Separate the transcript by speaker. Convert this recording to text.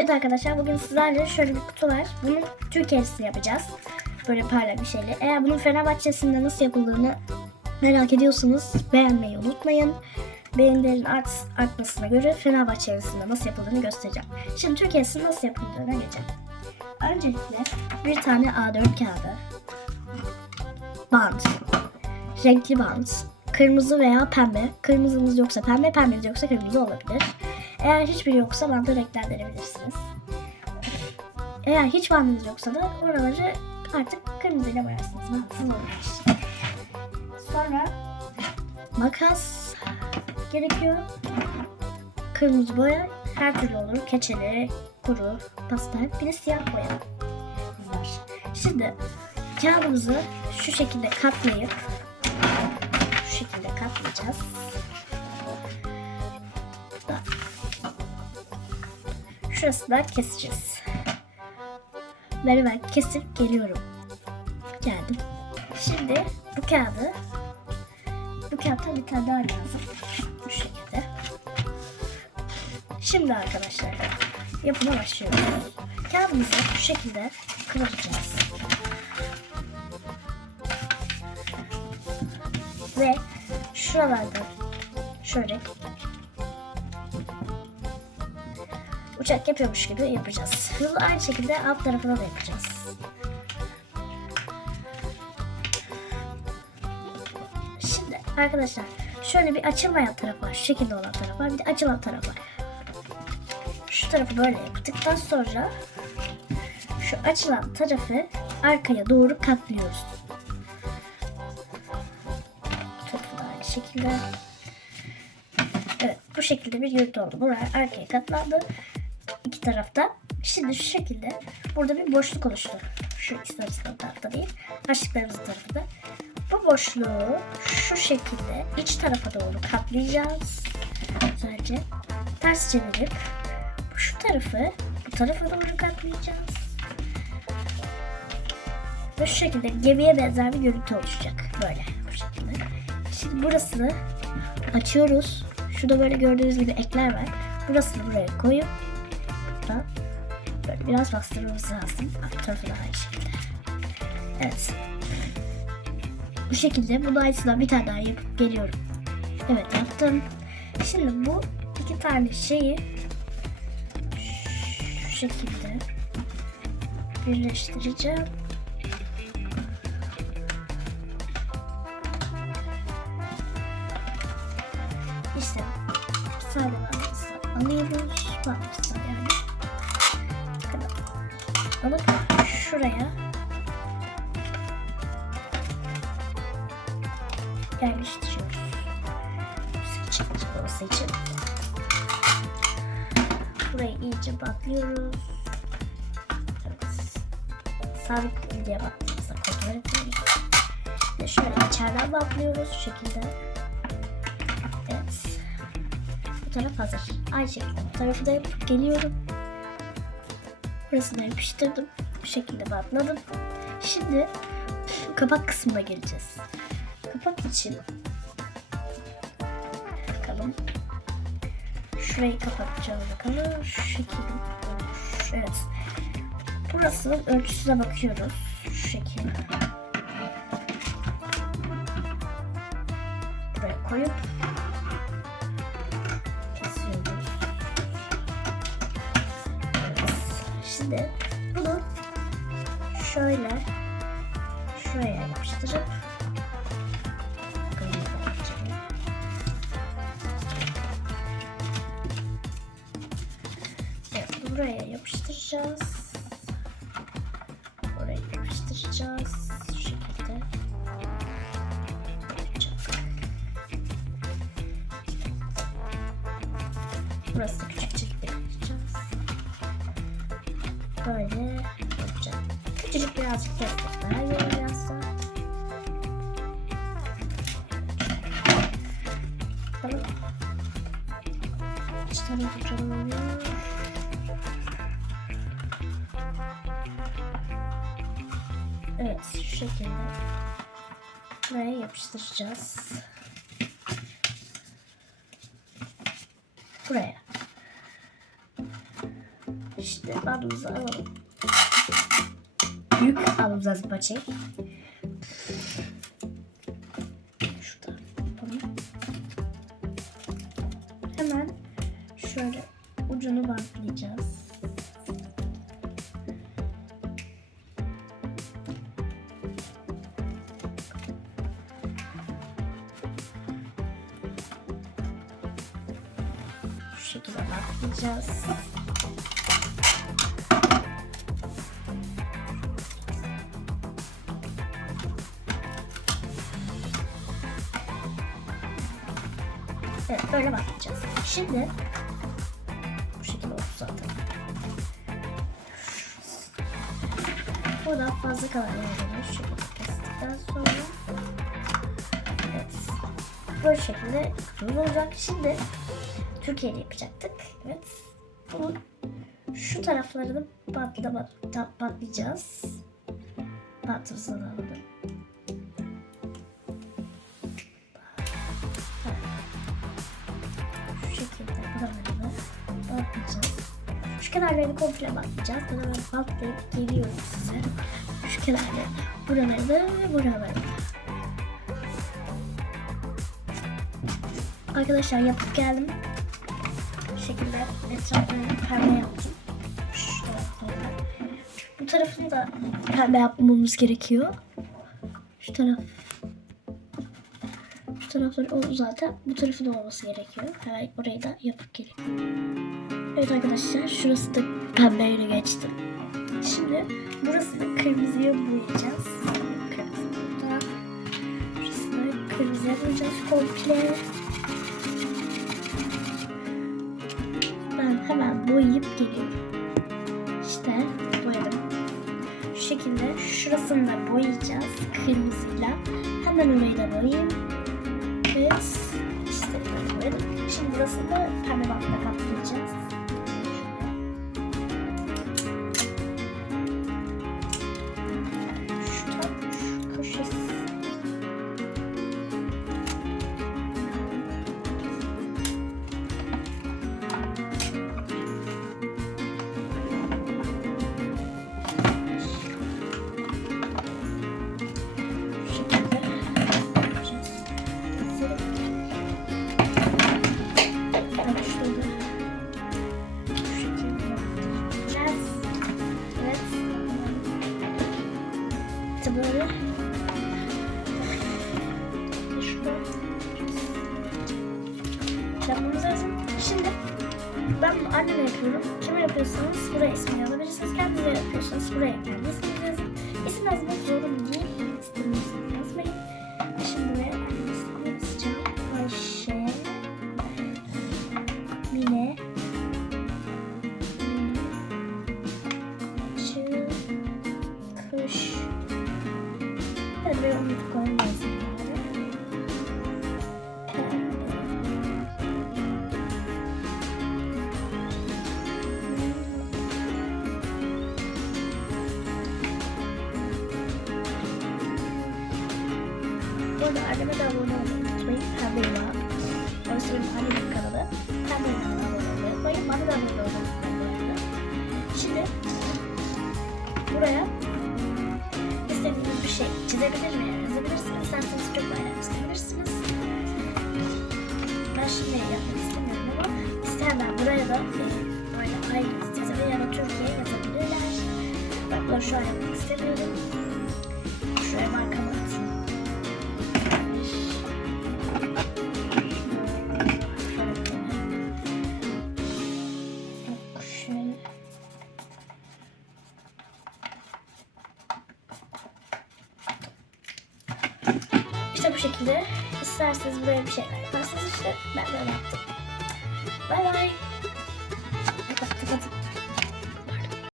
Speaker 1: Evet arkadaşlar bugün sizlerle şöyle bir kutu var. Bunun Türkiye'sini yapacağız. Böyle parlak bir şeyle. Eğer bunun Fenerbahçe'sinde nasıl yapıldığını merak ediyorsanız beğenmeyi unutmayın. Beğenilerin art, artmasına göre Fenerbahçe'sinde nasıl yapıldığını göstereceğim. Şimdi Türkiye'sinin nasıl yapıldığına geçelim. Öncelikle bir tane A4 kağıdı, bant, renkli bant, kırmızı veya pembe. Kırmızınız yoksa pembe, pembeniz yoksa kırmızı olabilir. Eğer hiçbiri yoksa banta renkler verebilirsiniz. Eğer hiç bandınız yoksa da oraları artık kırmızıyla boyarsınız. Bantsız olmaz. Sonra makas gerekiyor. Kırmızı boya her türlü olur. Keçeli, kuru, pastel, bir de siyah boya var. Şimdi kağıdımızı şu şekilde katlayıp şu şekilde katlayacağız. Şurasından keseceğiz. Beraber kesip geliyorum. Geldim. Şimdi bu kağıdı bu kağıttan bir tane daha lazım. Bu şekilde. Şimdi arkadaşlar yapıma başlıyoruz. Kağıdımızı bu şekilde kıvıracağız. Ve şuralarda şöyle uçak yapıyormuş gibi yapacağız. Bunu aynı şekilde alt tarafına da yapacağız. Şimdi arkadaşlar şöyle bir açılmayan taraf var. Şu şekilde olan taraf var. Bir de açılan taraf var. Şu tarafı böyle yaptıktan sonra şu açılan tarafı arkaya doğru katlıyoruz. Da aynı şekilde. Evet bu şekilde bir görüntü oldu. Buraya arkaya katlandı. Tarafta. Şimdi şu şekilde burada bir boşluk oluştu. Şu arasında tarafta değil. Açtıklarımızın tarafında. Bu boşluğu şu şekilde iç tarafa doğru katlayacağız. Güzelce ters çevirip şu tarafı bu tarafa doğru katlayacağız. Ve şu şekilde gemiye benzer bir görüntü oluşacak. Böyle bu şekilde. Şimdi burasını açıyoruz. Şurada böyle gördüğünüz gibi ekler var. Burasını buraya koyup biraz bastırmamız lazım. Alt tarafı da şekilde. Evet. Bu şekilde bunu aynısından bir tane daha yapıp geliyorum. Evet yaptım. Şimdi bu iki tane şeyi şu şekilde birleştireceğim. İşte sade bandımızı alıyoruz. Bandımızı yani. Alıp şuraya yerleştiriyoruz. Olması için. Burayı iyice batlıyoruz. Sabit diye baktığımızda kontrol ediyoruz. Ve şöyle içeriden batlıyoruz şu şekilde. Evet. Bu taraf hazır. Aynı şekilde bu tarafı da yapıp geliyorum. Burasını yapıştırdım. Bu şekilde batladım. Şimdi kapak kısmına geleceğiz. Kapak için bakalım. Şurayı kapatacağız bakalım. Şu şekilde. Evet. Burasının ölçüsüne bakıyoruz. Şu şekilde. Buraya koyup Şimdi bunu şöyle şuraya yapıştırıp Evet, buraya yapıştıracağız. Buraya yapıştıracağız. Şu şekilde. Burası küçük Böyle yapacağım. Küçücük birazcık destek daha daha. Bakalım. İç tarafı çalınıyor. Evet şu şekilde buraya yapıştıracağız. Buraya. Bandımızı alalım. Büyük almamız lazım paçayı. Şurada yapalım. Hemen şöyle ucunu bantlayacağız. Şu şekilde bantlayacağız. Evet böyle bakacağız. Şimdi bu şekilde oldu zaten. Buradan fazla kalan yerleri şu kestikten sonra evet böyle şekilde kutumuz olacak. Şimdi Türkiye'de yapacaktık. Evet. Bunu şu taraflarını bantlama, ta- bantlayacağız. Bantımızı alalım. Kenarlarını komple bantlayacağız. Buraları bantlayıp geliyorum size. Şu kenarları, buraları da. Arkadaşlar yapıp geldim. Bu şekilde etrafını pembe yaptım. Şu taraflarını. Bu tarafını da pembe yapmamız gerekiyor. Şu taraf. Şu tarafları oldu zaten. Bu tarafı da olması gerekiyor. Hemen orayı da yapıp geleyim. Evet arkadaşlar şurası da pembeyle geçti. Şimdi burası da kırmızıya boyayacağız. Kırmızı burada. Şurası da kırmızıya boyayacağız komple. Ben hemen boyayıp geliyorum. İşte boyadım. Şu şekilde şurasını da boyayacağız kırmızıyla. Hemen orayı da boyayayım. Evet. İşte boyadım. Şimdi burasını pembe bantla İşte böyle. Şimdi ben anneme yapıyorum. Kime yapıyorsanız buraya ismini alabilirsiniz. Kendinize yapıyorsanız buraya kendi Koyalım lazım. Bu arada anneme de abone olmayı unutmayın. Pembe Yuva. Orası benim annemin kanalı. Pembe Yuva'na abone olmayı unutmayın. Bana da abone olmayı unutmayın. Şimdi buraya istediğiniz bir şey çizebilir veya yazabilirsiniz. İsterseniz çok bayrak çizebilirsiniz. Ben şimdi yapmak istemiyorum ama isteyenler buraya da e, böyle aynı çizebilir ya da Türkiye yazabilirler. Ben şu an yapmak istemiyorum. Şuraya markamı şekilde. İsterseniz buraya bir şeyler yaparsınız işte. Ben böyle yaptım. Bay bay.